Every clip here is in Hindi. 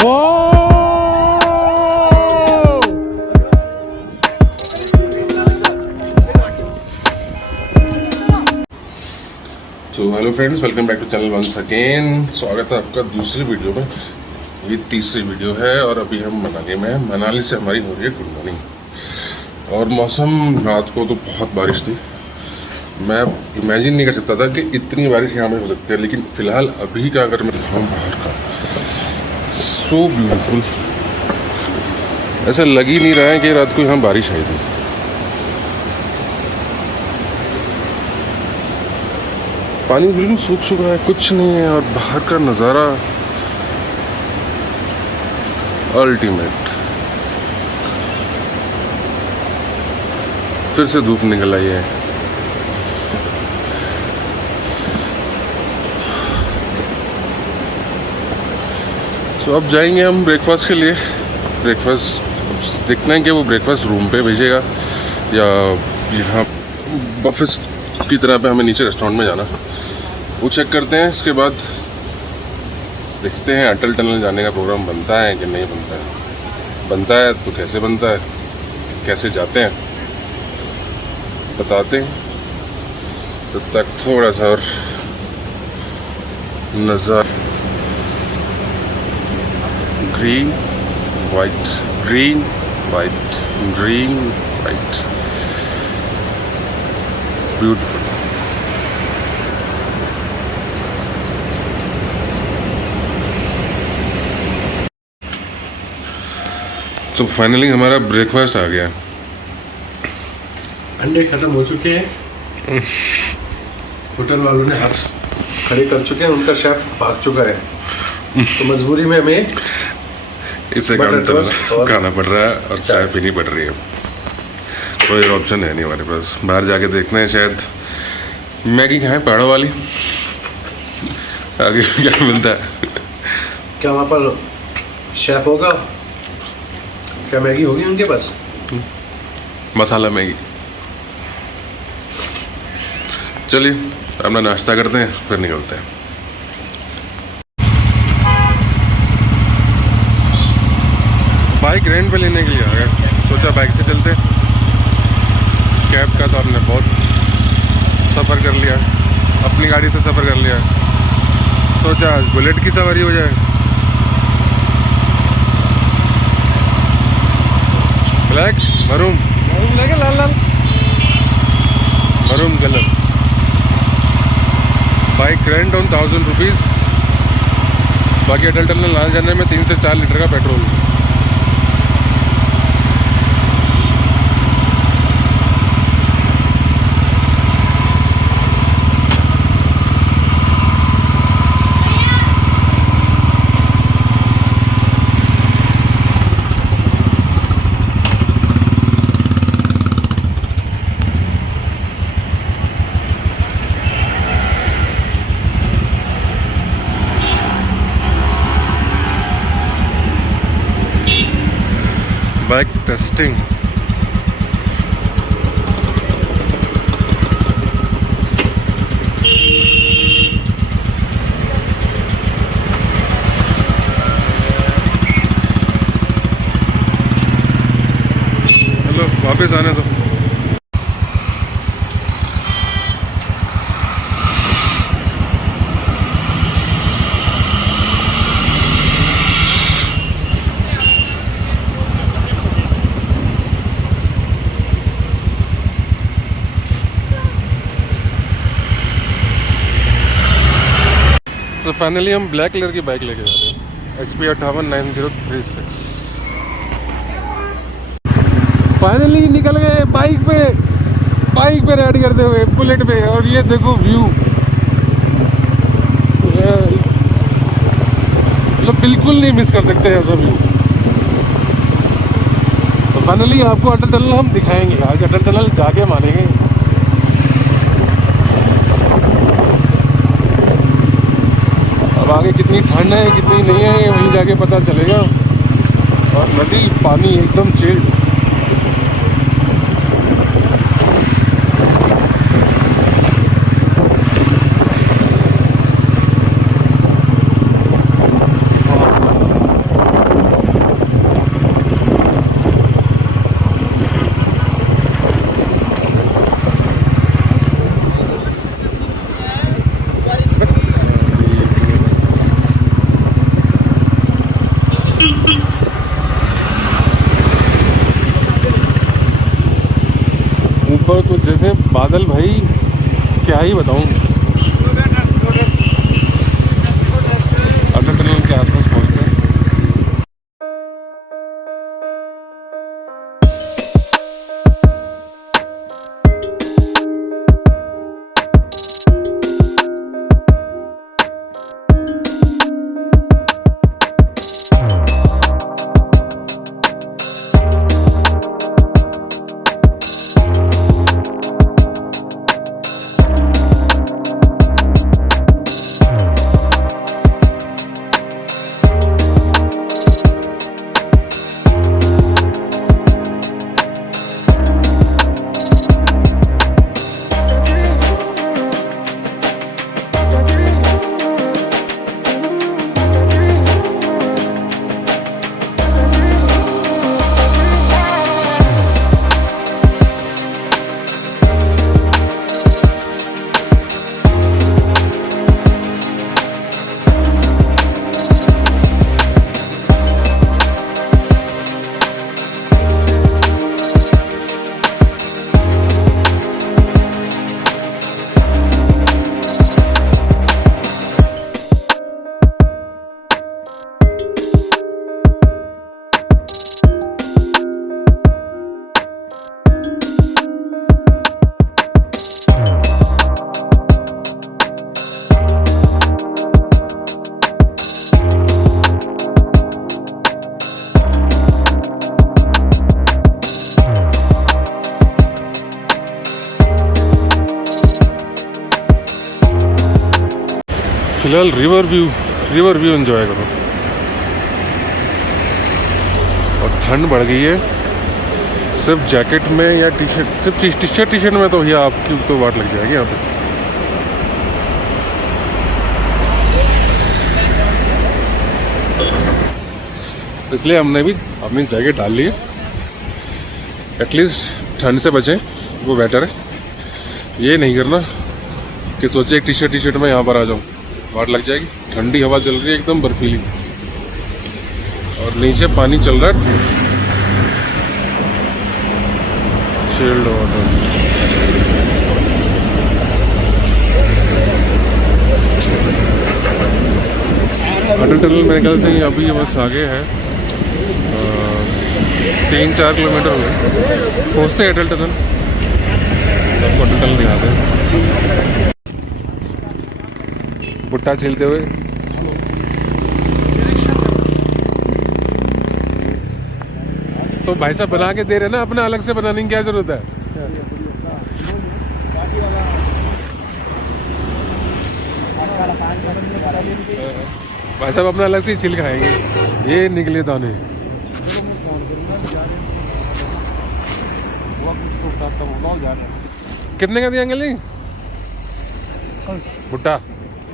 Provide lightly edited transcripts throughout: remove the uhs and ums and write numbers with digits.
तो hello friends, welcome back to channel once again. स्वागत है आपका दूसरी वीडियो में। ये तीसरी वीडियो है और अभी हम मनाली में हैं। मनाली से हमारी हो रही है गुड मॉर्निंग। और मौसम रात को तो बहुत बारिश थी। मैं इमेजिन नहीं कर सकता था कि इतनी बारिश यहाँ में हो सकती है, लेकिन फ़िलहाल अभी का अगर मैं दिखाऊँ बाहर का, सो ब्यूटीफुल। ऐसा लग ही नहीं रहा है कि रात को यहाँ बारिश आई थी। पानी बिल्कुल सूख चुका है, कुछ नहीं है, और बाहर का नज़ारा अल्टीमेट। फिर से धूप निकल आई है। तो अब जाएंगे हम ब्रेकफास्ट के लिए। ब्रेकफास्ट देखना है कि वो ब्रेकफास्ट रूम पे भेजेगा या यहाँ बफे की तरह पे हमें नीचे रेस्टोरेंट में जाना, वो चेक करते हैं। इसके बाद देखते हैं अटल टनल जाने का प्रोग्राम बनता है कि नहीं बनता है। बनता है तो कैसे बनता है, कैसे जाते हैं बताते हैं। तब तक थोड़ा सा और नज़ारा green white, green white, green white, beautiful. तो फाइनली हमारा ब्रेकफास्ट आ गया। अंडे खत्म हो चुके हैं। होटल वालों ने हाथ खड़े कर चुके हैं, उनका शेफ भाग चुका है, तो मजबूरी में हमें इसे खाना पड़ रहा है और चाय पीनी पड़ रही है। कोई ऑप्शन है नहीं हमारे पास। बाहर जाके देखते हैं, शायद मैगी खाएं पहाड़ों वाली। आगे क्या मिलता है? क्या वहाँ पर शेफ होगा? क्या मैगी होगी उनके पास? मसाला मैगी। चलिए अपना नाश्ता करते हैं, फिर निकलते हैं। बाइक रेंट पे लेने के लिए आ गया। सोचा बाइक से चलते। कैब का तो आपने बहुत सफ़र कर लिया, अपनी गाड़ी से सफ़र कर लिया। सोचा आज बुलेट की सवारी हो जाए। ब्लैक मरूम लेके लाल लाल maroon colour. Bike rent on 1000 rupees. बाकी अटल टनल लाल जाने में 3 से 4 लीटर का पेट्रोल। Bike testing. चलो वापस आने दो। तो फाइनली हम ब्लैक कलर की बाइक लेके जा रहे हैं, HP 589036। फाइनली निकल गए बाइक पे राइड करते हुए, बुलेट पे। और ये देखो व्यू, मतलब बिल्कुल नहीं मिस कर सकते ऐसा व्यू। तो फाइनली आपको अटल टनल हम दिखाएंगे। आज अटल टनल जाके मानेंगे। अब आगे कितनी ठंड है कितनी नहीं है, वहीं जाके पता चलेगा। और नदी पानी एकदम चिल्ड। बादल भाई क्या ही बताऊं। अटल टनल के आसपास पहुंचते हैं। फिलहाल रिवर व्यू एंजॉय करो। और ठंड बढ़ गई है, सिर्फ जैकेट में या टी शर्ट में तो भैया आपकी तो वाट लग जाएगी यहाँ पे। तो इसलिए हमने भी अपनी जैकेट डाल ली है, एटलीस्ट ठंड से बचें, वो बेटर है। ये नहीं करना कि सोचे एक टी शर्ट में यहाँ पर आ जाऊँ, वाट लग जाएगी। ठंडी हवा चल रही है एकदम बर्फीली, और नीचे पानी चल रहा है, चिल्ड वाटर। अटल टनल मेरे ख्याल से अभी ये बस आगे है, 3-4 किलोमीटर हो गए पहुँचते हैं अटल टनल। सबको अटल टनल दिखाते हैं भुट्टा छिलते हुए। तो भाई साहब बना के दे रहे ना, अपना अलग से बनाने की क्या जरूरत है? भाई साहब अपना अलग से छिल खाएंगे। ये निकले दाने। कितने का दिया अंकल जी भुट्टा?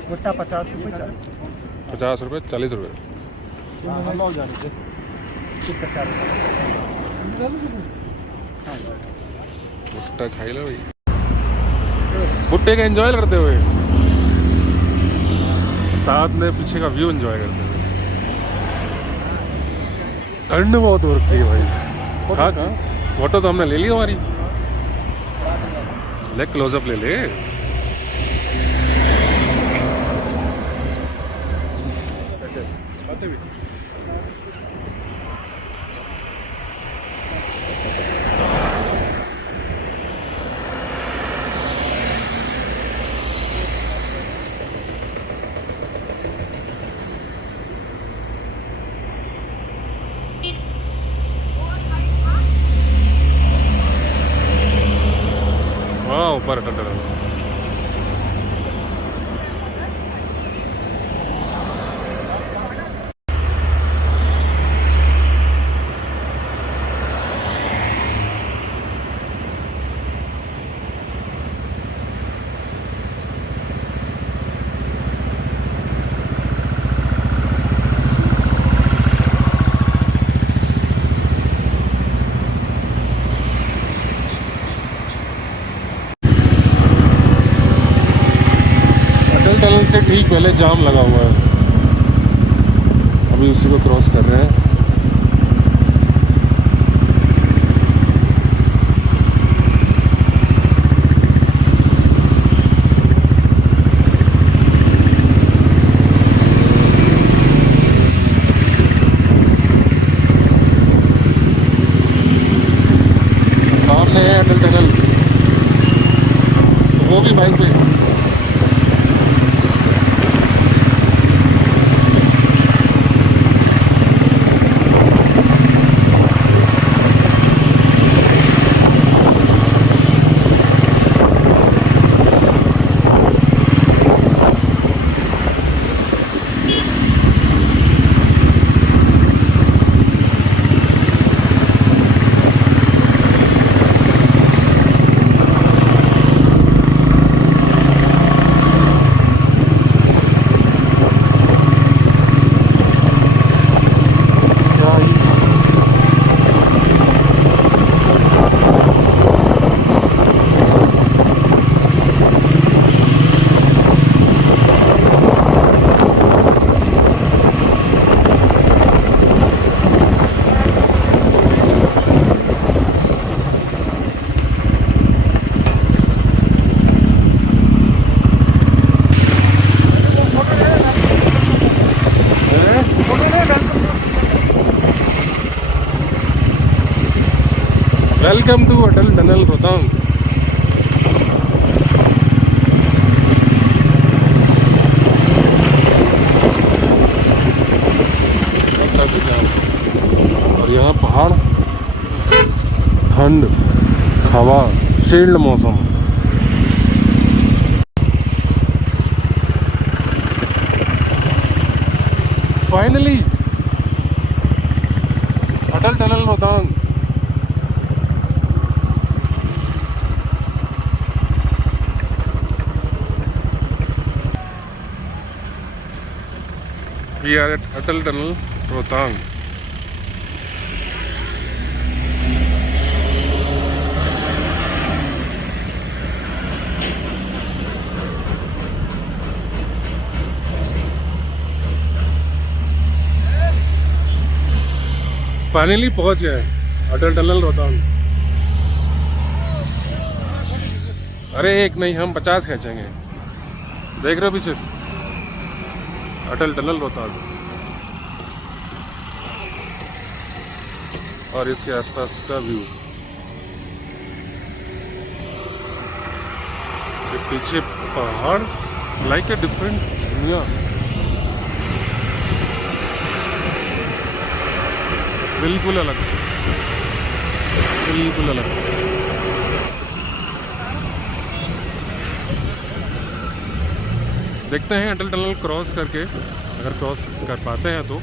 भुट्टा 50 रुपये, 50 रुपये, 40 रुपये। भुट्टा खाई लो भाई, भुट्टे का एंजॉय करते हुए, साथ में पीछे का व्यू एंजॉय करते हुए। ठंड बहुत हो रखी है भाई। हाँ कहाँ फोटो तो हमने ले ली हमारी, ले क्लोजअप ले ले। हाँ ऊपर अटल टनल। टनल से ठीक पहले जाम लगा हुआ है, अभी उसी को क्रॉस कर रहे हैं। टनल, तो वो भी बाइक पे। Welcome to Atal Tunnel Rohtang. और यहाँ पहाड़, ठंड, हवा, शील्ड मौसम। Finally Atal Tunnel Rohtang. We are at Atal Tunnel, Rohtang. Finally पहुंच गए अटल टनल रोहतांग। अरे एक नहीं, हम 50 खींचेंगे। देख रहे हो पीछे अटल टनल रोहतांग और इसके आसपास का व्यू। इसके पीछे पहाड़, लाइक ए डिफरेंट दुनिया। बिल्कुल अलग, बिल्कुल अलग। देखते हैं अटल टनल क्रॉस करके, अगर क्रॉस कर पाते हैं तो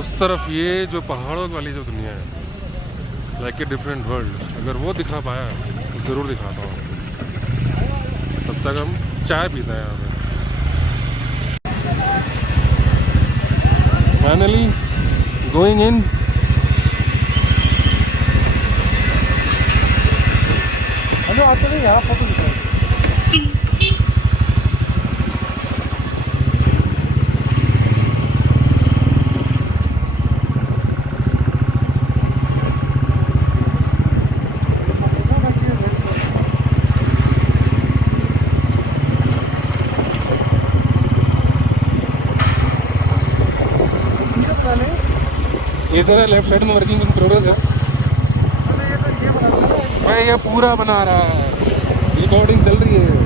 उस तरफ ये जो पहाड़ों वाली जो दुनिया है, लाइक ए डिफरेंट वर्ल्ड, अगर वो दिखा पाया तो ज़रूर दिखाता हूँ। तब तक हम चाय पीते हैं यहाँ पे। Finally going in. हेलो आते नहीं यहाँ फोटो दिखाओ। ये जरा लेफ्ट साइड में वर्किंग इन प्रोग्रेस है भाई, ये पूरा बना रहा है, रिकॉर्डिंग चल रही है।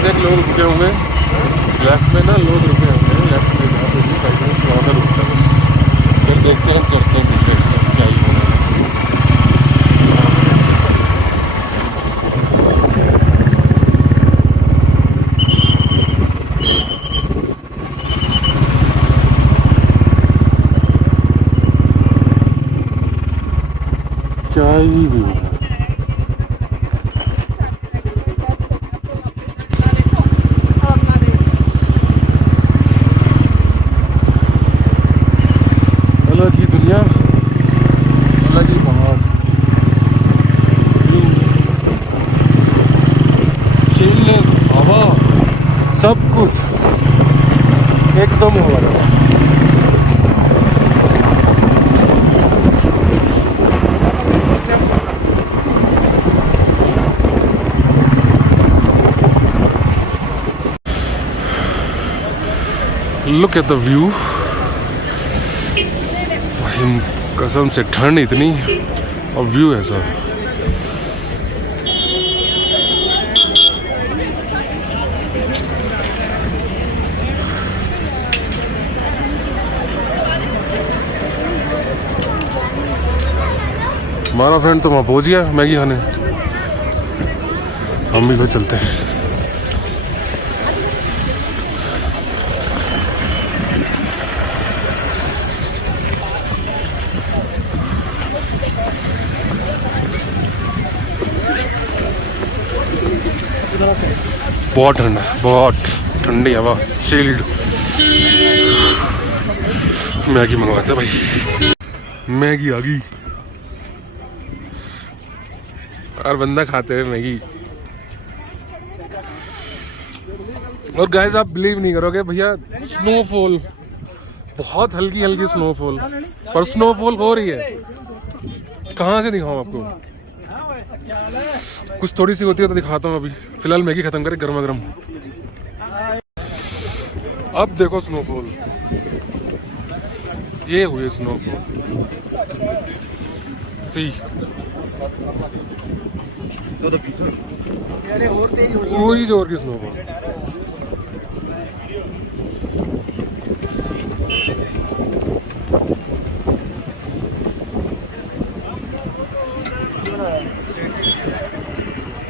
देख लोग रुके होंगे लेफ्ट में ना, लोग रुके होंगे लेफ्ट में, जहाँ पे भी साइड में वहाँ पे रुकता है बस। फिर देखते हैं, करते हैं डिसाइड क्या ही होना है। क्या ही व्यू है। अलग ही दुनिया, अलग ही पहाड़, चिलनेस, हवा, सब कुछ एकदम हो रहा है। Look at the view. भाई कसम से ठंड इतनी और व्यू ऐसा। हमारा फ्रेंड तो वहाँ पहुँच गया मैगी खाने, हम भी फिर चलते हैं। बहुत ठंडा है, बहुत ठंडी हवा, शील्ड। मैगी मंगवाते भाई, मैगी आ गई और बंदा खाते हैं मैगी। और गाइस आप बिलीव नहीं करोगे भैया, स्नोफॉल, बहुत हल्की हल्की स्नोफॉल, पर स्नोफॉल हो रही है। कहाँ से दिखाऊं आपको, कुछ थोड़ी सी होती है तो दिखाता हूँ। अभी फिलहाल मैगी खत्म करे गर्मा गर्म। अब देखो स्नोफॉल, ये हुई स्नोफॉल, सी पूरी जोर की स्नोफॉल।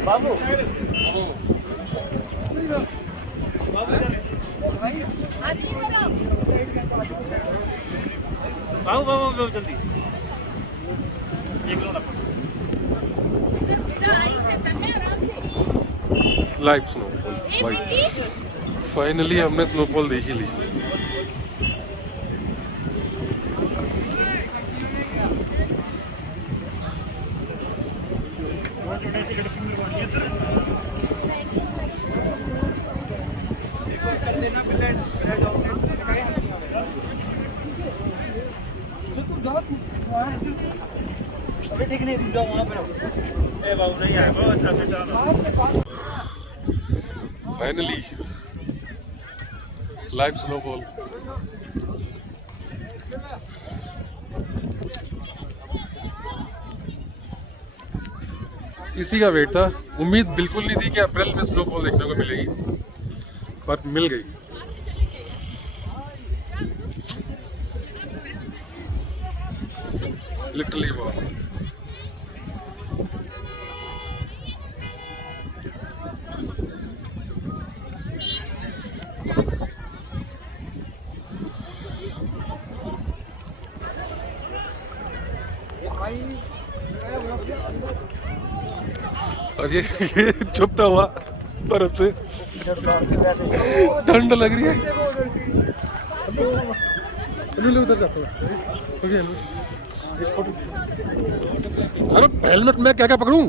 बाबू बाबू बाबू जल्दी लाइव स्नोफॉल भाई, फाइनली हमने स्नोफॉल देख ही ली। ठीक नहीं, रुक जाओ वहाँ पर। ए बाबू नहीं आया, बहुत अच्छा। Finally live snowfall. इसी का वेट था। उम्मीद बिल्कुल नहीं थी कि अप्रैल में स्नोफॉल देखने को मिलेगी, पर मिल गई। लिटरली वाह। और ये चुपता हुआ बर्फ से ठंड लग रही है। उधर जाता हूँ। अरे हेलमेट में क्या क्या पकड़ूं?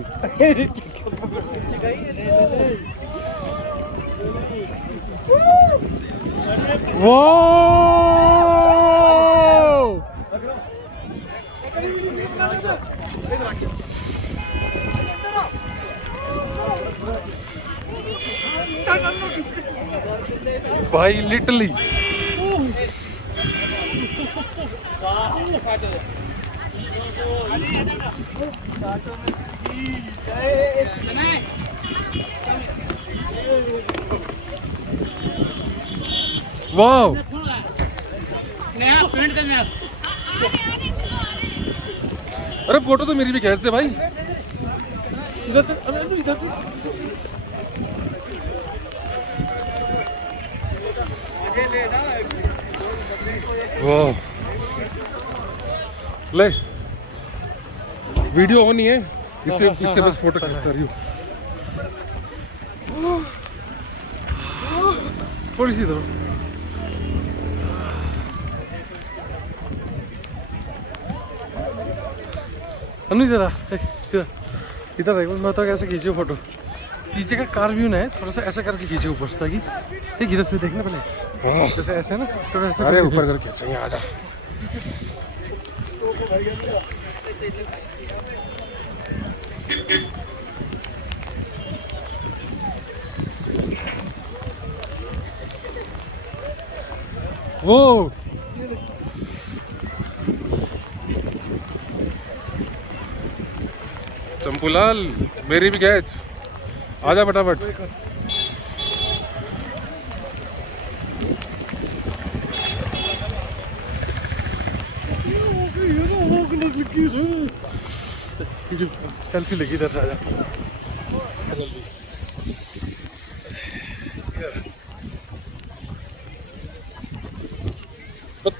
वो भाई लिटरली वाह नया पेंट करना। अरे फोटो तो मेरी भी खींच दे भाई, इधर से, अरे इधर से। वाह, ले वीडियो ऑन ही है, इससे बस फोटो खींचता रही हूँ। थोड़ी सी तरफ। हमने जरा इधर इधर रही, मैं तो कैसे खींची फोटो। पीछे का कार व्यू ना है, थोड़ा सा ऐसा करके खींचे ऊपर ताकि ठीक इधर से देखना पहले, जैसे ऐसे ना थोड़ा ऐसा। अरे ऊपर करके खींचेंगे, आजा। वो चंपूलाल मेरी भी कैच, आजा फटाफट। सेल्फी लगी इधर से, आजा।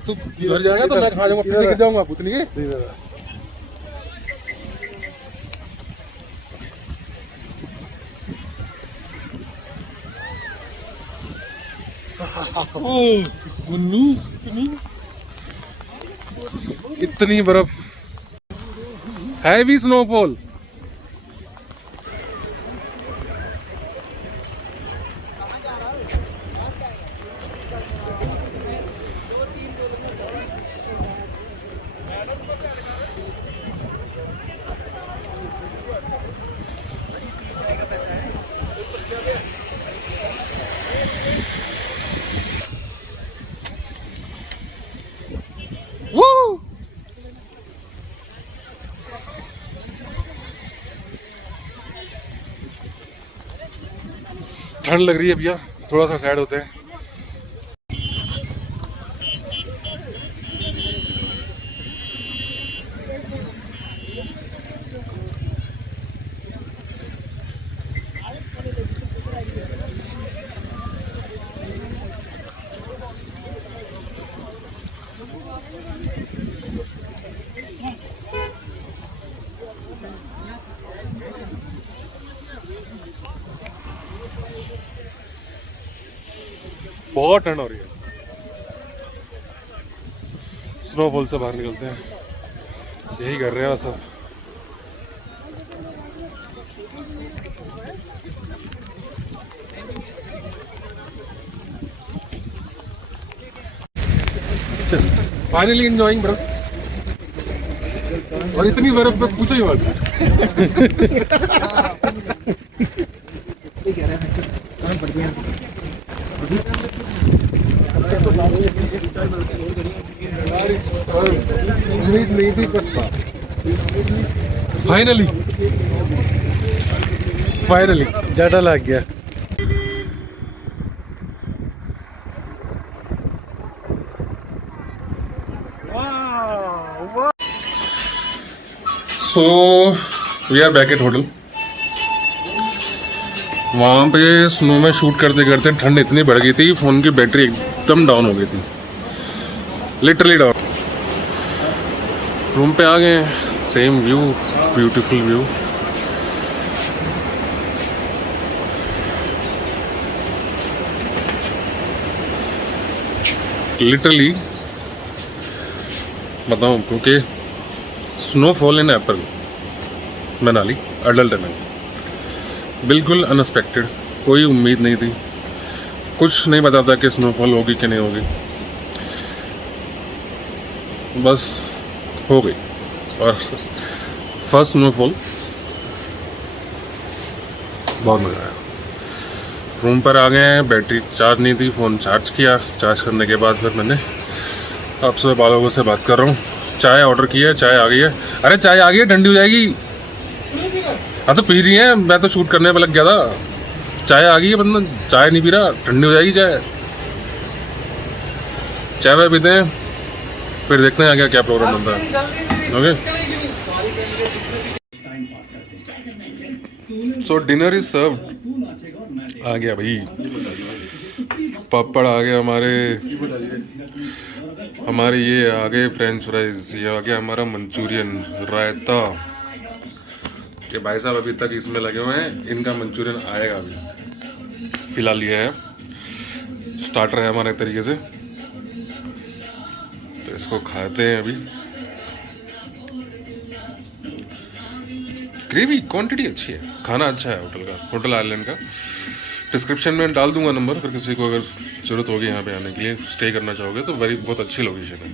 तू इधर जाएगा तो मैं कहाँ जाऊँगा, पीछे गिर जाऊँगा पुतली के। मुन्नू इतनी बर्फ, हैवी स्नोफॉल। ठंड लग रही है भैया, थोड़ा सा साइड होते हैं। बहुत ठंड हो रही है, स्नोफॉल से बाहर निकलते हैं, यही कर रहे हैं सब। फाइनली एंजॉइंग बर्फ, और इतनी बर्फ पे पूछो ही मत। उम्मीद नहीं थी कुछ। फाइनली ज्यादा लग गया। So we are back at hotel. वहाँ पे स्नो में शूट करते करते ठंड इतनी बढ़ गई थी, फ़ोन की बैटरी एकदम डाउन हो गई थी, लिटरली डाउन। रूम पे आ गए, same view, beautiful view. Literally बताऊँ, क्योंकि snowfall in April Manali adult में बिल्कुल अनएक्सपेक्टेड, कोई उम्मीद नहीं थी, कुछ नहीं पता था कि स्नोफॉल होगी कि नहीं होगी, बस हो गई। और फर्स्ट स्नोफॉल बहुत मज़ा आया। रूम पर आ गए हैं, बैटरी चार्ज नहीं थी, फ़ोन चार्ज किया, चार्ज करने के बाद फिर मैंने आपसे बालों से बात कर रहा हूँ। चाय ऑर्डर की है, चाय आ गई है। अरे चाय आ गई है, ठंडी हो जाएगी। हाँ तो पी रही है, मैं तो शूट करने पे लग गया था। चाय आ गई है, बंदा चाय नहीं पी रहा, ठंडी हो जाएगी चाय। चाय वाय पीते हैं, फिर देखते हैं आगे क्या प्रोग्राम बनता है। Okay, so dinner is served. आ गया भाई, पापड़ आ गया हमारे ये आ गए फ्रेंच फ्राइज, ये आ गया हमारा मंचूरियन, रायता। ये भाई साहब अभी तक इसमें लगे हुए हैं, इनका मंचूरियन आएगा अभी। फिलहाल ये है स्टार्टर है हमारे तरीके से, तो इसको खाते हैं अभी। ग्रेवी क्वांटिटी अच्छी है, खाना अच्छा है होटल का, होटल आइलैंड का। डिस्क्रिप्शन में डाल दूंगा नंबर, अगर किसी को अगर ज़रूरत होगी यहाँ पे आने के लिए, स्टे करना चाहोगे तो बहुत अच्छी लोकेशन है।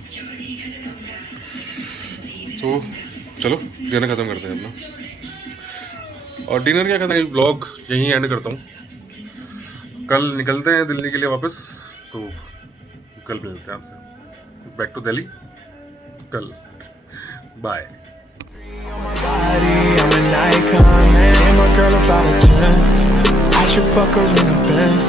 तो चलो डिनर ख़त्म करते हैं अपना, और डिनर क्या कहते हैं, ब्लॉग यहीं एंड करता हूँ। कल निकलते हैं दिल्ली के लिए वापस, तो कल मिलते हैं आपसे। बैक टू दिल्ली कल, bye. I'm an icon, man. And my girl about a 10. I should fuck her in a Benz.